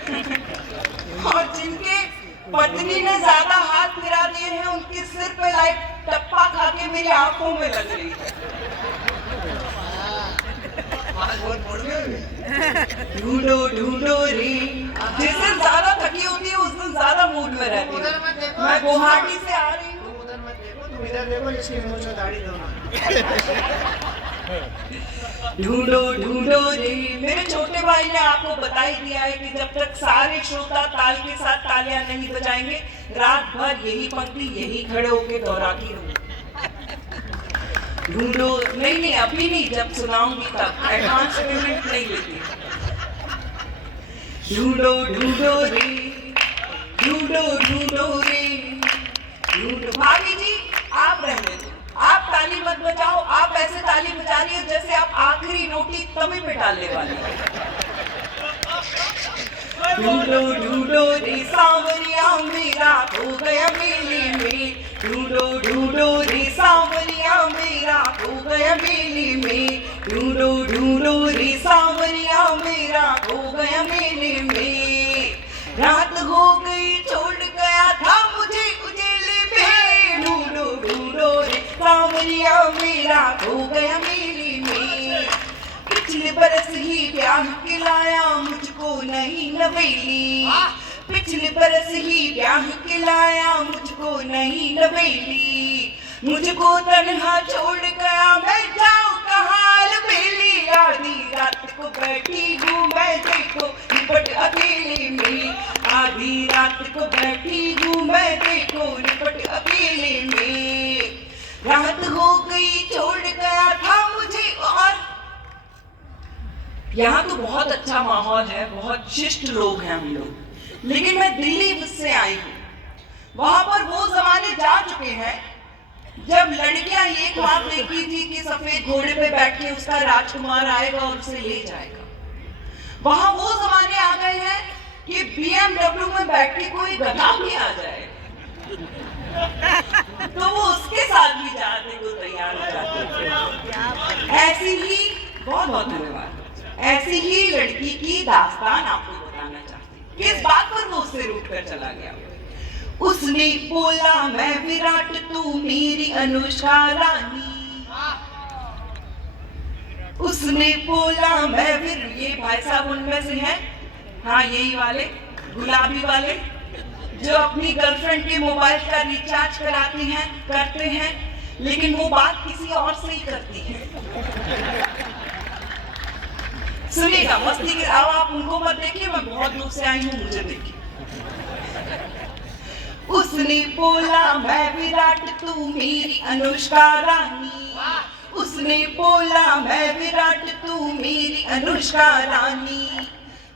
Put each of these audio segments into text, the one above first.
और जिनके पत्नी ने ज्यादा हाथ फिरा दिए हैं उनके सिर पे लाइट टप्पा खा के मेरी आंखों में लग रही है। ढूंढो ढूंढो रे, जिस दिन ज्यादा थकी होती है उस दिन ज्यादा मूड में रहती है। मैं गुवाहाटी से आ रही हूँ। उधर मत देखो, तुम इधर देखो, इसकी मूंछ में दाढ़ी दो ना। ढूंढो ढूंढो रे, मेरे छोटे भाई ने आपको बता ही दिया है कि जब तक सारे श्रोता ताल के साथ तालियां नहीं बजाएंगे रात भर यही पंक्ति यही खड़े होके दोहराती रहूंगी। ढूंढो नहीं, अभी नहीं, जब सुनाऊंगी तब, एडवांस पेमेंट नहीं लेती। ढूंढो ढूंढो रे, ढूंढो ढूंढो रे, ढूंढो। भाभी जी आप रहने दो, आप ताली मत बजाओ, आप ऐसे ताली बजा रही हो जैसे आप आखिरी रोटी तवे पे डालने वाली हो। ढूंढो ढूंढो रे सांवरिया मेरा हो गया मेले में, ढूंढो ढूंढो रे सांवरिया मेरा हो गया मेले में, ढूंढो ढूंढो रे सांवरिया मेरा हो गया मेले में। रात हो गई छोड़ गया था मुझे उजेले में, ढूंढो ढूंढो रे सांवरिया मेरा हो गया मेले में। पिछले बरस ही ब्याह खिलाया मुझको नहीं नवेली, पिछले बरस ही ब्याह खिलाया मुझको नहीं नवेली। मुझको तन्हा छोड़ गया मैं जाऊं कहाँ अलबेली, आधी रात को बैठी हूँ मैं देखो निपट अकेले में, आधी रात को बैठी हूँ मैं देखो निपट अकेले में। रात हो गई छोड़ गया था मुझे। और यहाँ तो बहुत अच्छा माहौल है, बहुत शिष्ट लोग हैं हम लोग, लेकिन मैं दिल्ली से आई हूँ। वहां पर वो जमाने जा चुके हैं जब लड़कियां ये ख्वाब देखती थी कि सफेद घोड़े पे बैठ के उसका राजकुमार आएगा और उसे ले जाएगा। वहां वो जमाने आ गए हैं कि BMW में बैठ के कोई गधा भी आ जाए तो वो उसके साथ भी जाने को तैयार हो जाते थे। ऐसी ही, बहुत बहुत धन्यवाद, ऐसी ही लड़की की दास्तान आपको बताना चाहती हूँ। किस बात पर वो उससे रूठ कर चला गया। उसने बोला मैं विराट तू मेरी अनुष्का रानी, उसने बोला मैं ये भाई साहब उनमें से हैं, हाँ यही वाले गुलाबी वाले जो अपनी गर्लफ्रेंड के मोबाइल का रिचार्ज करते हैं लेकिन वो बात किसी और से ही करती है। सुनिएगा मस्ती के, अब आप उनको मत देखिए, मैं बहुत दूर से आई हूँ, मुझे देखिए। उसने बोला मैं विराट तू मेरी अनुष्का रानी, उसने बोला मैं विराट तू मेरी अनुष्का रानी।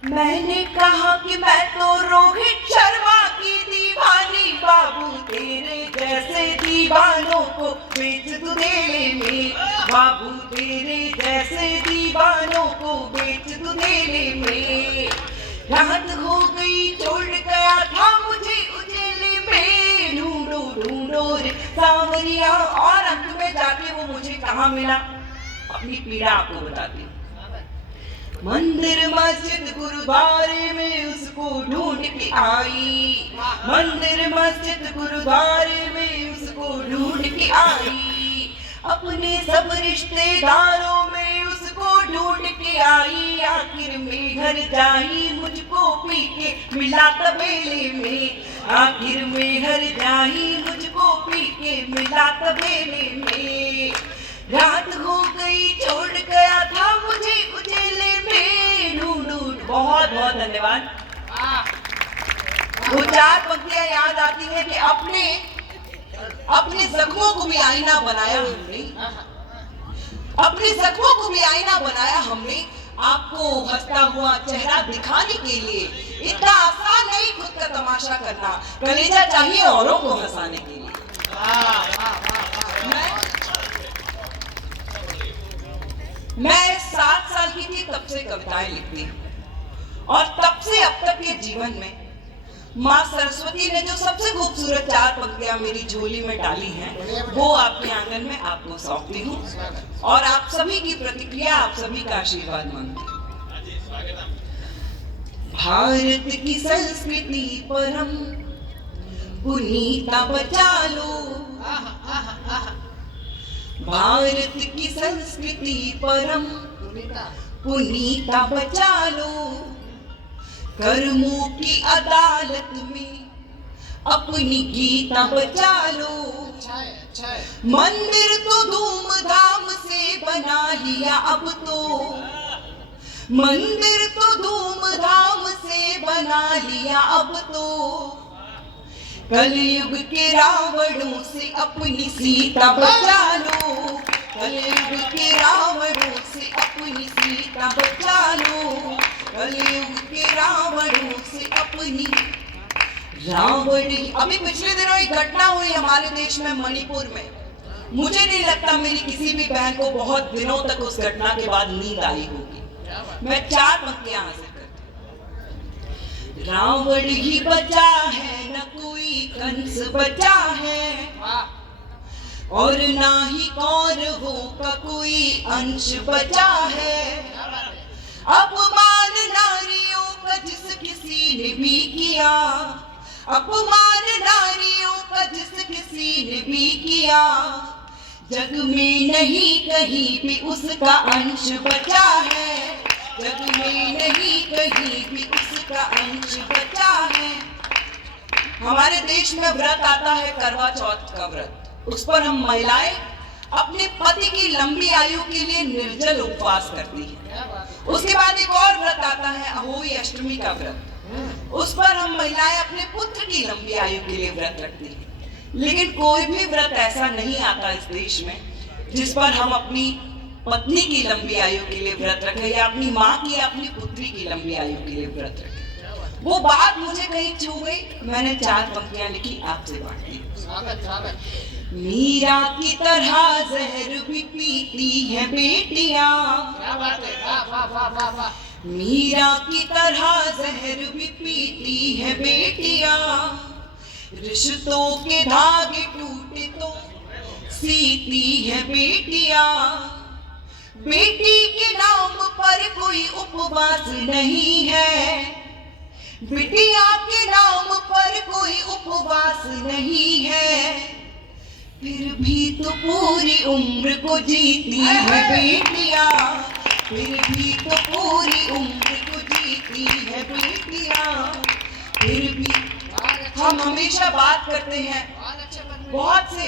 मैंने कहा कि मैं तो रोहित शर्मा की दीवानी, बाबू तेरे जैसे दीवानों को बेच दूं देले में, बाबू तेरे जैसे दीवानों को बेच दूं देले में। रात हो गई छोड़ गया था मुझे उजेले में, ढूंढो ढूंढो रे सांवरिया। और अंत में जाके वो मुझे कहाँ मिला, अपनी पीड़ा आपको बताती हूँ। मंदिर मस्जिद गुरुद्वारे में उसको ढूंढ के आई, मंदिर मस्जिद गुरुद्वारे में उसको ढूंढ के आई, अपने सब रिश्तेदारों में उसको ढूंढ के आई। आखिर में घर जाई मुझको पी के मिला तबेले में, आखिर में घर जाई मुझको पी के मिला तबेले में। रात हो गई छोड़ गया था मुझे उजेले में, ढूंढो। बहुत बहुत धन्यवाद। वो चार पंक्तियां याद आती है कि अपने जख्मों को भी आईना बनाया हमने, अपने जख्मों को भी आईना बनाया हमने, आपको हंसता हुआ चेहरा दिखाने के लिए। इतना आसान नहीं खुद का तमाशा करना, कलेजा चाहिए औरों को हंसाने के लिए। मैं 7 साल की थी तब से कविताएं लिखती हूँ और तब से अब तक के जीवन में माँ सरस्वती ने जो सबसे खूबसूरत 4 पंक्तियां मेरी झोली में डाली हैं वो आपके आंगन में आपको सौंपती हूँ और आप सभी की प्रतिक्रिया, आप सभी का आशीर्वाद मांगती हूँ। भारत की संस्कृति परम पुनीता बचा लो, भारत की संस्कृति परम पुनीता बचा लो, कर्मों की अदालत में अपनी गीता बचा लो। मंदिर तो धूमधाम से बना लिया अब तो, मंदिर तो धूमधाम से बना लिया अब तो, कलयुग के रावणों से अपनी सीता बचा लो, कलयुग के रावणों से अपनी सीता बचा लो, कलयुग के रावणों से अपनी रावणी। अभी पिछले दिनों एक घटना हुई हमारे देश में, मणिपुर में। मुझे नहीं लगता मेरी किसी भी बहन को बहुत दिनों तक उस घटना के बाद नींद आई होगी। मैं 4 पंक्तियां हासिल करती हूँ। रावण ही बचा है, न कोई कंस बचा है, और ना ही कौरवों का कोई अंश बचा है। अपमान नारियों का जिस किसी ने भी किया, अपमान नारियों का जिस किसी ने भी किया, जग में नहीं कहीं भी उसका अंश बचा है, जग में नहीं कहीं भी उसका अंश बचा है। हमारे देश में व्रत आता है करवा चौथ का व्रत। उस पर हम महिलाएं अपने पति की लंबी आयु के लिए निर्जल उपवास करती हैं। उसके बाद एक और व्रत आता है अहोई अष्टमी का व्रत। उस पर हम महिलाएं अपने पुत्र की लंबी आयु के लिए व्रत रखती हैं। लेकिन कोई भी व्रत ऐसा नहीं आता इस देश में जिस पर हम अपनी पत्नी की लंबी आयु के लिए व्रत रखें, या अपनी माँ की या अपनी पुत्री की लंबी आयु के लिए व्रत रखें। वो बात मुझे कहीं छू गई, मैंने 4 पंक्तियां लिखी, आपसे बांटती हूँ। मीरा की तरह जहर भी पीती है बेटियां, मीरा की तरह जहर भी पीती है बेटियां, रिश्तों के धागे टूटे तो सीती है बेटियां, बेटी के नाम पर कोई उपवास नहीं है, बिटिया के नाम पर कोई उपवास नहीं है, फिर भी तो पूरी उम्र को जीती है बेटियां, फिर भी तो पूरी उम्र को जीती है बेटियां, फिर भी। हम हमेशा बात करते हैं बहुत से,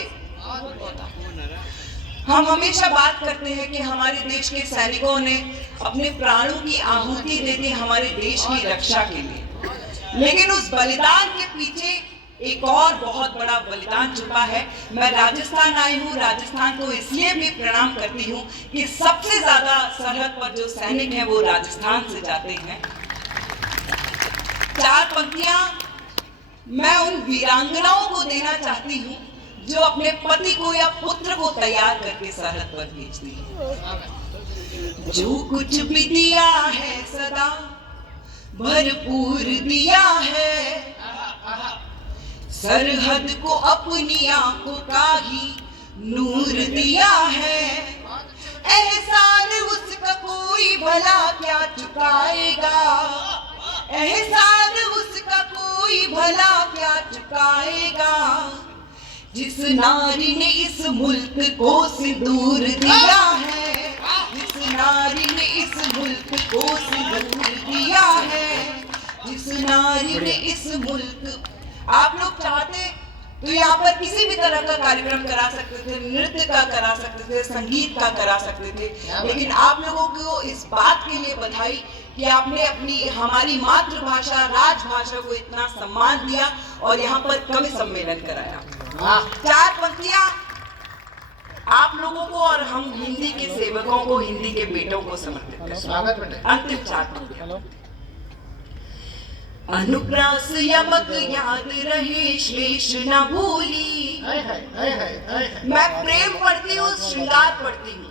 हम हमेशा बात करते हैं कि हमारे देश के सैनिकों ने अपने प्राणों की आहुति दे दी हमारे देश की रक्षा के लिए, लेकिन उस बलिदान के पीछे एक और बहुत बड़ा बलिदान छुपा है। मैं राजस्थान आई हूँ, राजस्थान को इसलिए भी प्रणाम करती हूँ कि सबसे ज्यादा सरहद पर जो सैनिक हैं वो राजस्थान से जाते हैं। 4 पंक्तियां मैं उन वीरांगनाओं को देना चाहती हूँ जो अपने पति को या पुत्र को तैयार करके सरहद पर भेजती है। जो कुछ भी दिया है सदा भरपूर दिया है, सरहद को अपनी आंखों का ही नूर दिया है, एहसान उसका कोई भला क्या चुकाएगा, एहसान उसका कोई भला क्या चुकाएगा, जिस नारी ने इस मुल्क को सिंदूर दिया है, जिस नारी ने इस मुल्क को सिंदूर दिया है, जिस नारी ने इस मुल्क। आप लोग चाहते तो यहाँ पर किसी भी तरह का कार्यक्रम करा सकते थे, नृत्य का करा सकते थे, संगीत का करा सकते थे, लेकिन आप लोगों को इस बात के लिए बधाई कि आपने अपनी हमारी मातृभाषा राजभाषा को इतना सम्मान दिया और यहाँ पर कवि सम्मेलन कराया। 4 पंक्तियां आप लोगों को और हम हिंदी के सेवकों को, हिंदी के बेटों को समर्पित करते हैं। अंतिम 4 पंक्तियां। अनुप्रास यमक याद रहे श्लेष न भूली। मैं प्रेम पढ़ती हूँ, श्रृंगार पढ़ती हूँ,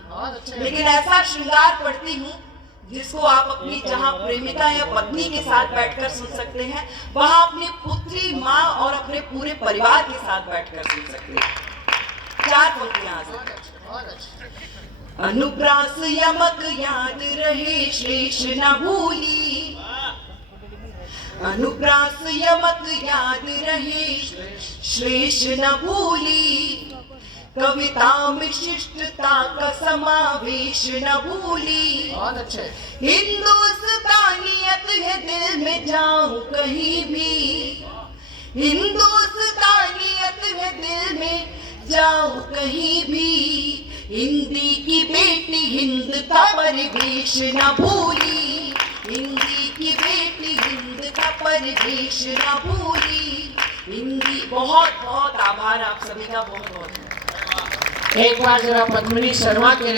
लेकिन ऐसा श्रृंगार पढ़ती हूँ जिसको आप अपनी जहाँ प्रेमिका या पत्नी के साथ बैठकर सुन सकते हैं, वहां अपनी पुत्री, माँ और अपने पूरे परिवार के साथ बैठकर सुन सकते हैं। 4 पंक्तियां। अनुप्रास यमक याद रहे श्लेष न भूली, अनुप्रास यमक याद रहे, श्लेष न भूली, कविता में शिष्टता का समावेश न भूली। बहुत अच्छे। हिंदुस्तानियत है दिल में जाऊं कहीं भी, हिंदुस्तानियत है दिल में जाऊं कहीं भी, हिंदी की बेटी हिंद का परिवेश न भूली, हिंदी की बेटी हिंद का परिवेश न भूली, हिंदी। बहुत बहुत आभार आप सभी का, बहुत बहुत। एक बार जरा पद्मिनी शर्मा के लिए